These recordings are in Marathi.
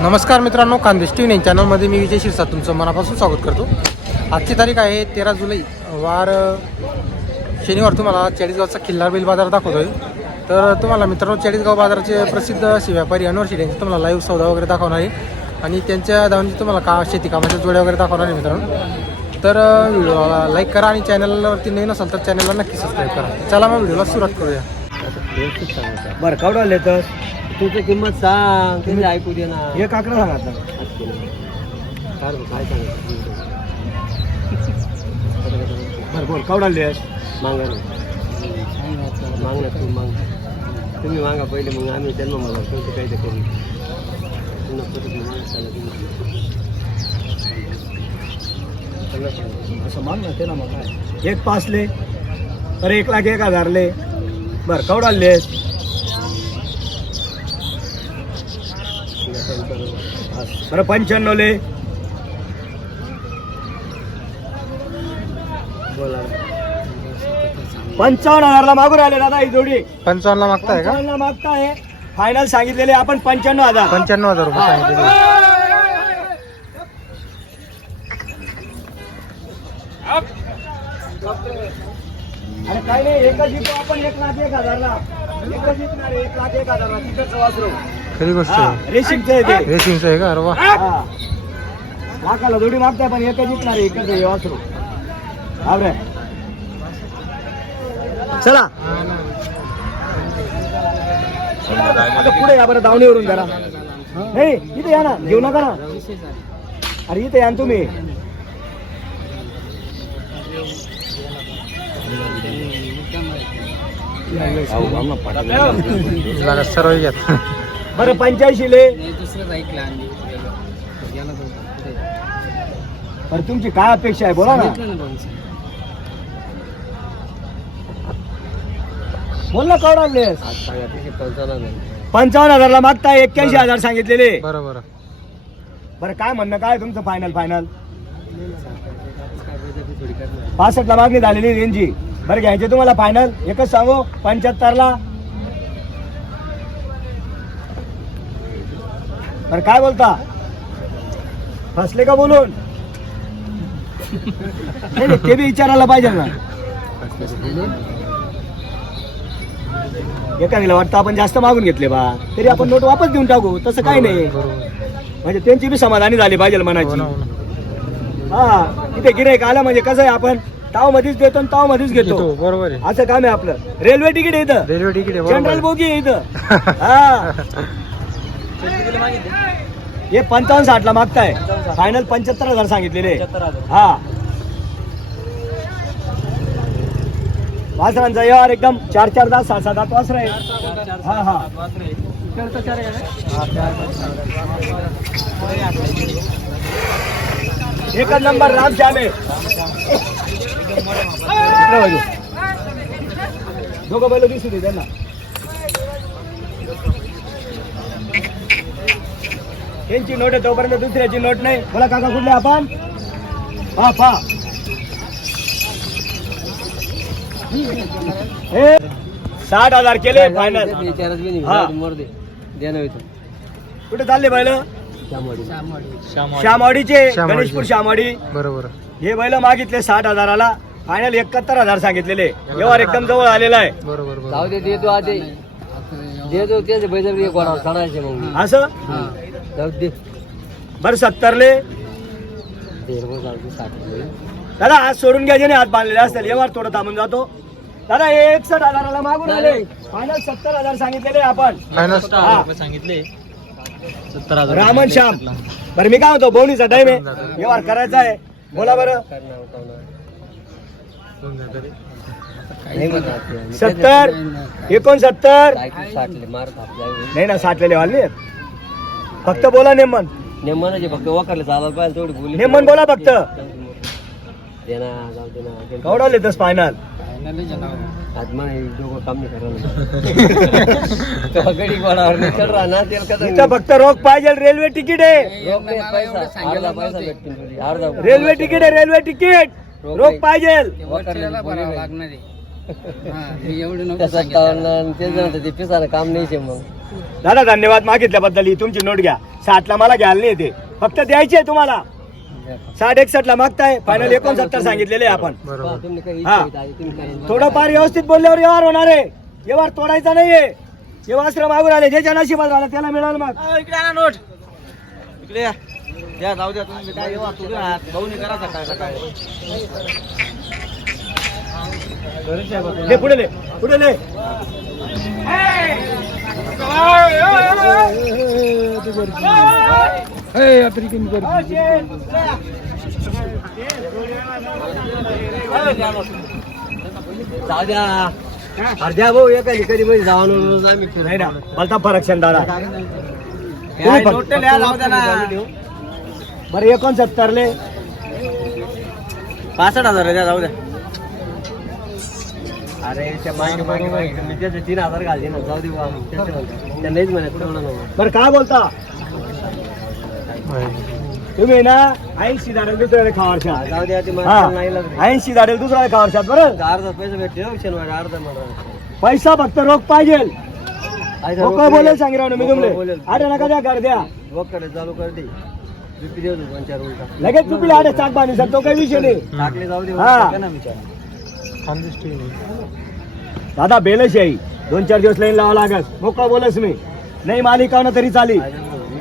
नमस्कार मित्रांनो खानदेश टी व्ही चॅनलमध्ये मी विजय शिरसाट तुमचं मनापासून स्वागत करतो. आजची तारीख आहे तेरा जुलै वार शनिवार. तुम्हाला चाळीसगावचा खिल्लार बैल बाजार दाखवतोय. तर तुम्हाला मित्रांनो चाळीसगाव बाजाराचे प्रसिद्ध असे व्यापारी अनवर यांचे तुम्हाला लाईव्ह सौदा वगैरे दाखवणार आहे. आणि त्यांच्या धावूनची तुम्हाला का शेती कामाच्या जोड्या वगैरे दाखवणार आहे मित्रांनो. तर व्हिडिओला लाईक करा आणि चॅनलवरती नवीन असाल तर चॅनलला नक्की सबस्क्राईब करा. चला मग व्हिडिओला सुरुवात करूया. बरं केवढं लेतं तुझी किंमत सांग तुम्ही ऐकू दे ना. एक आकडा सांगा आता. काय सांगायचं? बरं बोल केवढा लेस मागा माग ना तू माग. तुम्ही मागा पहिले मग आम्ही त्यांना मला तुमचं काही ते करू. सांगा. असं मान ना ते ना मग एक पाच ले तर एक लाख एक हजार ले. बरं केवढा लेस बरं पंच्याण्णव ले. बोला पंचावन्न हजारला मागून आले दादा ही जोडी. पंचावन्नला मागताय का? पंचावन्नला मागताय. फायनल सांगितलेले आपण पंच्याण्णव हजार. पंच्याण्णव हजार रुपये सांगितले अरे काही नाही एकच जिंकू आपण एक लाख एक हजारला एकच जिंकणार आहे, एक लाख एक हजारला तिकडचं वासरू खरी गोष्ट हा आहे रेसिंगचं आहे ते. रेसिंगचं आहे का? अरे वा. हा. लाखाला जोडी मागताय पण एकच जिंकणार आहे एकच आहे वासरू आवरे चला. आता पुढे या बरं दावणीवरून जरा. नाही इथे या ना. घेऊ नका ना. अरे इथे या ना तुम्ही. घ्यात बरं पंच्याऐंशी ले. बरं तुमची काय अपेक्षा आहे? बोला ना. बोल ना कवडा पंचावन्न हजारला मागताय एक्क्याऐंशी हजार सांगितलेले. बरं बरं. बरं काय म्हणणं काय तुमचं फायनल फायनल पासष्टला मागणी झालेली रेंजी बरं घ्यायचे तुम्हाला फायनल एकच सांगू पंच्याहत्तरला. बरं काय बोलता? फसले का बोलून? नाही नाही, ते बी विचारायला पाहिजे ना. एखाद्याला वाटतं आपण जास्त मागून घेतले बा. तरी आपण नोट वापस देऊन टाकू. तसं काही नाही. म्हणजे त्यांची बी समाधानी झाली पाहिजे हो मनाची हो ना. हा तिथे गिरायक आला म्हणजे कसं आहे आपण? ताव मध्येच देतो आणि ताव मध्येच घेतो. घेतो, बरोबर आहे. असं काम आहे आपलं. रेल्वे तिकीट आहे इथं. रेल्वे तिकीट आहे जनरल बोगी आहे इथं. हा. हे पंचावन्न साठ ला मागताय. फायनल पंच्याहत्तर हजार सांगितलेले. हा. वासरांचा यार एकदम चार चार दहा सात सात आठ वासर आहे हा हा एकच नंबर राम श्याम आहे. दोघं बैल दिसू दे त्यांना त्यांची नोट आहे तोपर्यंत दुसऱ्याची नोट नाही. बोला काका कुठले आपण? हा पा हे साठ हजार केले फायनल कुठे चालले बैल? श्यामवाडीचे. गणेशपूर श्यामवाडी बरोबर. हे बैल मागितले साठ हजाराला. फायनल एकाहत्तर हजार सांगितलेले. व्यवहार एकदम जवळ आलेला आहे. बरोबर जाऊ दे देतो आधी. देतो त्याचे पैसे बी कोणावर मग. असं? जाऊ दे. बरं सत्तरले? दे रे, जाऊ दे, साठ रुपये. दादा आज सोडून घ्यायचे नाही हात बांधलेले असतील. व्यवहार थोडं थांबून जातो. दादा हे एकसठ हजाराला मागून आले. फायनल सत्तर हजार सांगितलेले आपण. फायनल हा. सांगितले. रामन श्याम. बरं मी काय म्हणतो बोवणीचा टाइम आहे. व्यवहार करायचा आहे. बोला बरं. सत्तर. एकोणसत्तर साठले मारत आपल्या नाही ना साठलेले वाले आहेत. फक्त बोला नेमन. नेमनाचे फक्त. वाकरले चालायला पाहिजे तेवढी बोली नेमन बोला फक्त. कवडाले तस फायनल नाही नाही फक्त रोख पाहिजे रेल्वे तिकीट आहे. रोख नाही, पैसा. अर्धा पैसा आहे रोख पाहिजे. ते पिसानं काम नाही शे मग. दादा धन्यवाद मागितल्याबद्दल. ही तुमची नोट घ्या. साठला मला घ्यायला नाही येते. फक्त द्यायची आहे तुम्हाला. साठ एकसष्ट ला मागताय फायनल एकोणसत्तर सांगितलेले आहे आपण. बरोबर. तुम्ही काही हा. तुम्ही थोडंफार व्यवस्थित बोलल्यावर व्यवहार होणार आहे. व्यवहार तोडायचा नाहीये. हे वास्त्र मागून आले. ज्याच्या नशिबात राहिला त्याला मिळाल मग. इकडे आणा नोट. इकडे या. द्या जाऊ द्या तुम्ही काय येवा तुम्ही भाऊनी करा सकाळ सकाळी. ले पुढे ले पुढे ले. जाऊ द्या. अरे द्या भाऊ एका कधी मध्ये जाऊन आम्ही. नाही ना भलता फरक दादा. बरं एकोणसत्तर ले पासष्ट हजार द्या जाऊ द्या अरे त्या मागे मागे मागे मी त्याचे तीन हजार घालते ना जाऊ देऊ आम्ही त्याच्या त्या नाहीच म्हणत तेवढं नको बरं काय बोलता? तुम्ही ना ऐंशी झाडे दुसऱ्याला खावारशात जाऊ द्या ते मला नाही. लागत ऐंशी झाडे दुसऱ्याला खावारशात बरं? अर्धा पैसे भेटते हो शनिवारी अर्धा मला. पैसा फक्त रोख पाहिजे. रोख बोलेल बोलेल. सांगी राव मी तुमले. आठ नका द्या घर द्या. रोकडे चालू कर दे जुपी देऊ दे दोन चार उलटा लगेच चुकले आडे चाक बांधली सर तो काही विषय नाही. टाकले जाऊ दे हा. ना विचार. दादा बेलच आहे. दोन चार दिवस लाईन लावा लागत मोका बोलच मी. नाही मालिकावनं तरी चाली.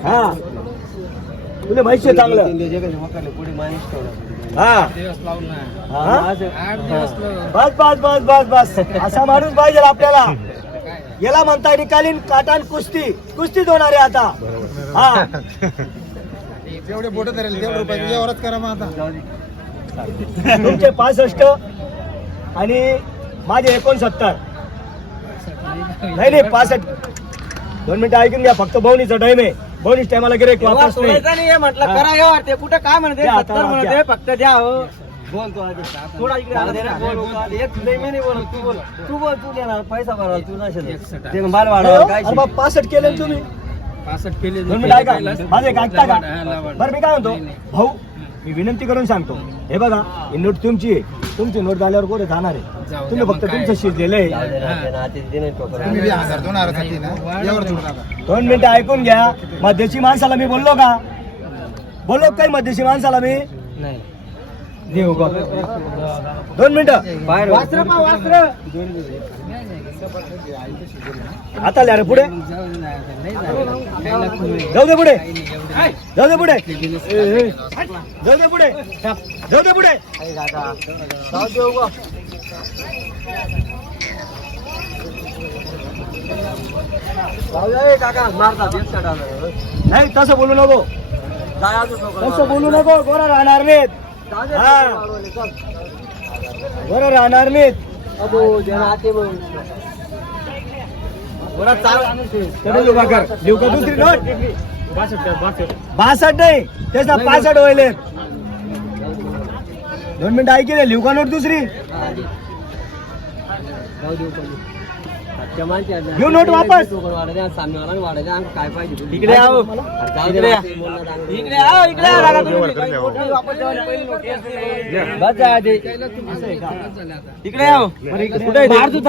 हा. तुला माहिती आहे चांगलं. तीन दिवस एकाचे मोकाले पुढे माणूस ठेवला. हा. बस बस बस बस बस. असा माणूस पाहिजे आपल्याला. याला म्हणता निकालीन काटान कुस्ती. कुस्तीच होणार आहे आता. हा. जेवढे बोट धरेल तेवढे रुपये. व्यवहारच करा मग आता. जाऊ दे. तुमचे पासष्ट आणि माझे एकोणसत्तर. नाही नाही पासष्ट. दोन मिनिटं ऐकून घ्या फक्त बहुणीचा टाइम आहे. बहुणीच टायमाला गिरेक व्यवहार वापस नाही. सोडायचा नाही हे म्हटलं हा. करा व्यवहार. ते कुठं काय म्हणते? द्या, सत्तर आता म्हणते द्या. फक्त द्या हो. बोल तू आधी. थोडा इकडे. आला बोल, बोल. एक नाही मी नाही बोलत तू बोल. तू बोल तू देणार पैसा भराल तू नसेल. ते माल वाढवा काय अरे बाप, पासष्ट केले ना तुम्ही. दोन मिनिटं ऐका. माझे एक ऐकता का बरं मी काय म्हणतो? भाऊ मी विनंती करून सांगतो. हे बघा ही. नोट तुमची आहे. तुमची नोट झाल्यावर कुठे जाणार आहे? तुम्ही फक्त तुमचं बी हजार दोन दोन मिनिटं ऐकून घ्या. मध्यशी माणसाला मी बोललो का? बोललो का काही मध्यशी माणसाला मी? नाही. देऊ का दोन मिनिटं. बाहेर वास्त्र वास्त्र. आता आले अरे पुढे. जाऊ दे पुढे. जाऊ दे पुढे. जाऊ दे पुढे. जाऊ दे पुढे. नाही तसं बोलू नको. तसं बोलू नको. गोरा राहणार नाहीत. जाऊ दे, हा. वाढवले, चल. गोरा राहणार नाहीत. उभा कर लिहू का दुसरी नोट बासष्ट नाही त्याचा पासष्ट होईल दोन मिनिटं ऐकले लिहू का नोट दुसरी. घेऊ नोट वापस. काय पाहिजे? इकडे आहो. इकडे आहो, इकडे आहो. कुठे मार तू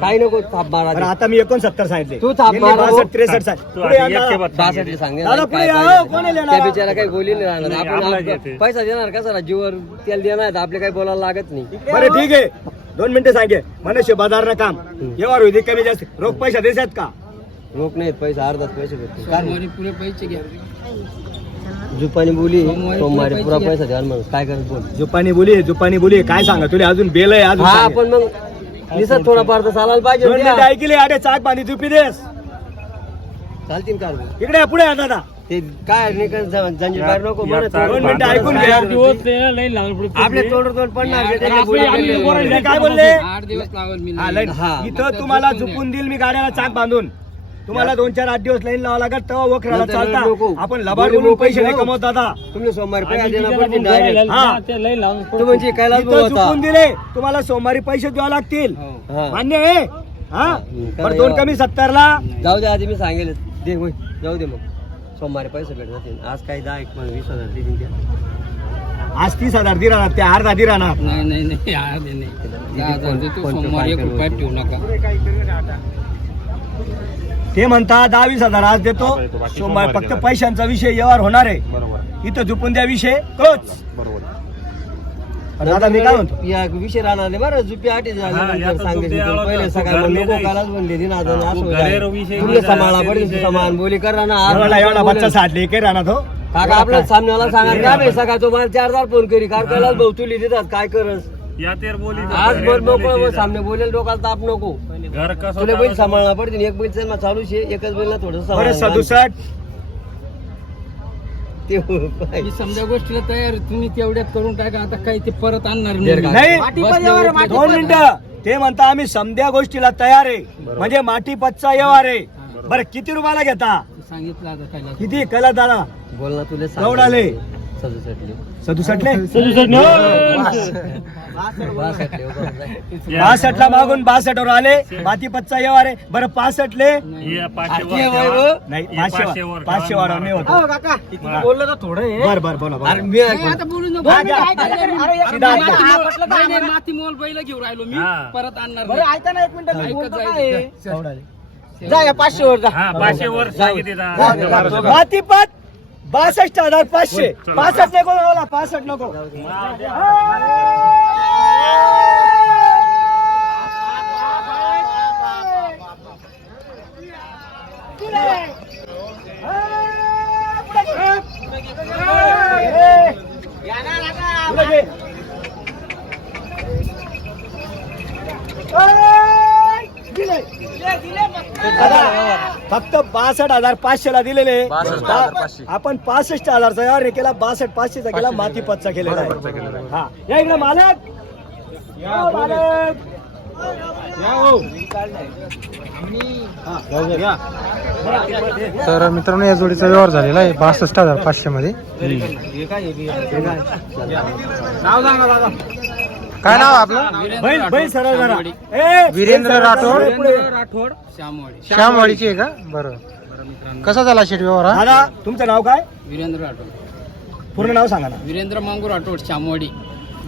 काही नको थाप मारा आता मी एकोणसत्तर सांगितले. तू थाप मार. बासष्ट त्रेसष्ट सांगितले. पुढे या दादा. बासष्टला सांगे दादा, ना, पुढे काय या, पाहिजे. हो, कोणी लिहिणार? त्या बिचारा काही बोली नाही राहणार. आपण आप- पैसा देणार कसा जीवर तेल देणार? आपले काही बोलायला लागत नाही. बरं ठीक आहे. दोन मिनिटं सांगे. मनुष्य बाजार काम. व्यवहार होईल कमी जास्त. रोख पैसा देशात का? रोख नाहीत पैसा अर्धाच पैसे भेटतो जुपानी बोली सोमवारी पुरा पैसा द्याल मग काय करत बोल? जुपानी बोली जुपानी बोली. काय सांगा? तुला अजून बेल आहे अजून हा सांगे. आपण मग दिसत थोडाफार तर चालायला पाहिजे दोन मिनिटं द्या. ऐकले अरे चाक पाणी जुपी देस. चालतील का रे? इकडे या, पुढे या दादा. ते काय जंजीर बाहेर नको म्हणत दोन मिनिटं ऐकून आपले तोड तोड पडणार? ते. त्याचे काय बोलले? हा. हा. इथं तुम्हाला झुकून देईल मी गाड्याला चाक बांधून. तुम्हाला दोन चार आठ दिवस लाईन लावा लागत तेव्हा वखराला चालता. आपण लबाड बोलून पैसे नाही. कमवत दादा. तुम्ही सोमवारी पैसे देणार पडतील direct. हा. तू म्हणजे इथं होता? चुकून दिले. तुम्हाला सोमवारी पैसे द्यावे लागतील. हा. मान्य आहे. हा. बरं दोन कमी सत्तर ला जाऊ दे आधी मी सांगेल. दे होय. जाऊ दे मग. सोमवारी पैसे भेटत जातील आज काही दहा एक वीस हजार देतील त्या आज तीस हजार दि राहणार ते अर्धा दि राहणार. नाही नाही नाही अर्धे नाही. सोमवार एक रुपयात ठेवू नका. ते म्हणता दहा वीस हजार आज देतो. सोमवार फक्त पैशांचा विषय व्यवहार होणार आहे. इथं झुपून द्या विषय तोच दादा मी काय म्हणतो? या विषय राहणार नाही बरं जुपी आठी सांगितलं पहिले सकाळी नको पडेल समान बोली करा एवढा बच्चा साठले काय राहणार तो. काका आपल्या सामन्याला सांगा का बे सकाळ तो मला चार चार फोन करी. कार कैलास भाऊ तुली देतात काय करस? आज बर मोकळं सामने बोलेल डोकाला ताप नको. तुला बैल पडते एक बैल त्यांना चालू शे एकच बैलला थोडस बरं सदुसष्ट ही समजा गोष्टीला तयार आहे. तुम्ही तेवढ्यात करून टाका आता काही ते परत आणणार? नाही. दोन मिनिटं. ते म्हणता आम्ही समध्या गोष्टीला तयार आहे. म्हणजे माटी पच्चा व्यवहार आहे बरं किती रुपयाला घेता? सांगितलं आता किती? कला दादा. बोल ना तुला? बासष्टले, हो का? बासष्ट ला मागून बासष्ट वर आले. माती पच्चा व्यवहार आहे बरं पासष्टले? नाही पाचशे वर- पाचशे वर मी होतो. बोललं तर थोडं आहे. बर बर बोला बोला. अरे मी हा, ऐका. नाही, माती मोल बैल घेऊन राहिलो मी. परत आणणार नाही. ऐकत जायचं. केवढाले? जा या पाचशे वर जा माती पत बासष्ट हजार पाचशे. पासष्ट नको बोला पासष्ट नको. फक्त बासष्ट हजार पाचशे ला दिलेले आपण पासष्ट हजारचा व्यवहार केला बासष्ट पाचशेचा केला माती पतचा केलेला आहे. हा. या इकडे मालक. या मालक. या हो. हा. तर मित्रांनो या जोडीचा व्यवहार झालेला आहे बासष्ट हजार पाचशे मध्ये काय नाव आपलं? बैल बैल सरळ जरा. ए, वीरेंद्र राठोड. राठोड श्यामवाडी श्यामवाडीची आहे का? बरं. कसा झाला शेट व्यवहार हा? दादा तुमचं नाव काय? वीरेंद्र राठोड. पूर्ण नाव सांगा ना. वीरेंद्र मांगू राठोड श्यामवाडी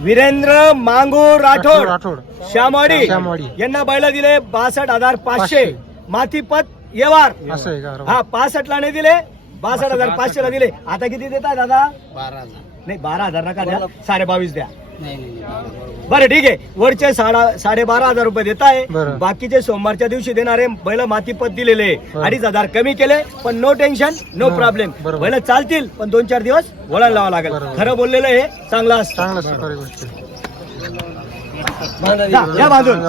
वीरेंद्र मांगूर राठोड. राठोड श्यामवाडी श्यामवाडी. यांना बैल दिले बासष्ट हजार पाचशे. मातीपत येवार. असं आहे का? हा पासष्ट ला नाही दिले बासष्ट हजार पाचशे ला दिले. आता किती देताय दादा? बारा हजार. नाही बारा हजार नका द्या. साडे बावीस द्या. बारा, ठीक आहे. वरचे साडा साडे बारा हजार रुपये देत आहे. बाकीचे सोमवारच्या दिवशी देणारे बैल मातीपत दिलेले. अडीच हजार कमी केले पण नो टेन्शन नो प्रॉब्लेम. बैल चालतील पण दोन चार दिवस वळण लावावं लागेल. खरं बोललेलं हे चांगलं असतं. या बाजून